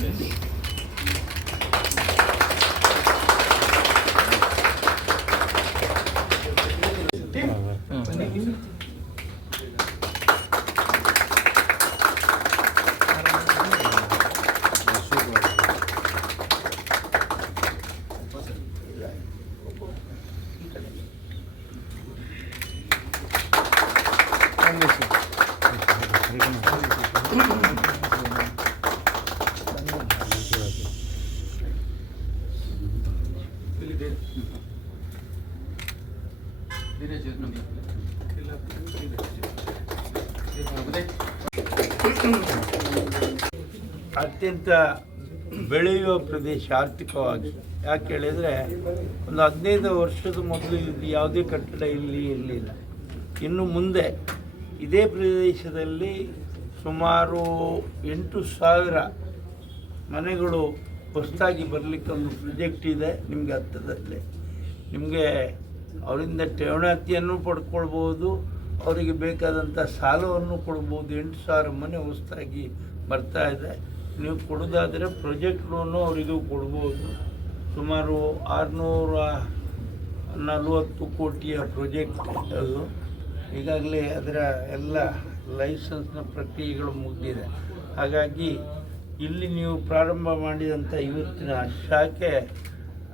ですですよ。ಅತ್ಯಂತ ಬೆಳೆಯುವ ಪ್ರದೇಶ ಆರ್ಥಿಕವಾಗಿ. ಯಾಕೆ ಹೇಳಿದರೆ, ಒಂದು ಹದಿನೈದು ವರ್ಷದ ಮೊದಲು ಇದು ಯಾವುದೇ ಕಟ್ಟಡ ಇಲ್ಲಿ ಇರಲಿಲ್ಲ. ಇನ್ನು ಮುಂದೆ ಇದೇ ಪ್ರದೇಶದಲ್ಲಿ ಸುಮಾರು ಎಂಟು ಸಾವಿರ ಮನೆಗಳು ಹೊಸದಾಗಿ ಬರಲಿಕ್ಕೆ ಒಂದು ಪ್ರಾಜೆಕ್ಟ್ ಇದೆ, ನಿಮಗೆ ಹತ್ತಿರದಲ್ಲಿ ನಿಮಗೆ ಅವರಿಂದ ಠೇವಣಾತಿಯನ್ನು ಪಡ್ಕೊಳ್ಬೋದು, ಅವರಿಗೆ ಬೇಕಾದಂಥ ಸಾಲವನ್ನು ಕೊಡ್ಬೋದು. ಎಂಟು ಸಾವಿರ ಮನೆ ಹೊಸದಾಗಿ ಬರ್ತಾ ಇದೆ. ನೀವು ಕೊಡೋದಾದರೆ ಪ್ರಾಜೆಕ್ಟ್ ಲೋನು ಅವರಿಗೂ ಕೊಡ್ಬೋದು. ಸುಮಾರು ಆರುನೂರ ನಲವತ್ತು ಕೋಟಿಯ ಪ್ರಾಜೆಕ್ಟ್ ಅದು ಈಗಾಗಲೇ ಅದರ ಎಲ್ಲ ಲೈಸೆನ್ಸ್ನ ಪ್ರಕ್ರಿಯೆಗಳು ಮುಗಿದಿದೆ. ಹಾಗಾಗಿ ಇಲ್ಲಿ ನೀವು ಪ್ರಾರಂಭ ಮಾಡಿದಂಥ ಇವತ್ತಿನ ಶಾಖೆ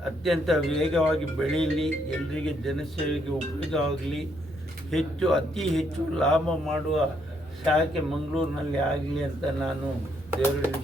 ಅತ್ಯಂತ ವೇಗವಾಗಿ ಬೆಳೀಲಿ ಎಲ್ಲರಿಗೆ ಜನಸೇವೆಗೆ ಉಪಯೋಗವಾಗಲಿ ಹೆಚ್ಚು, ಅತಿ ಹೆಚ್ಚು ಲಾಭ ಮಾಡುವ ಶಾಖೆ ಮಂಗಳೂರಿನಲ್ಲಿ ಆಗಲಿ ಅಂತ ನಾನು ದೇವರಲ್ಲಿ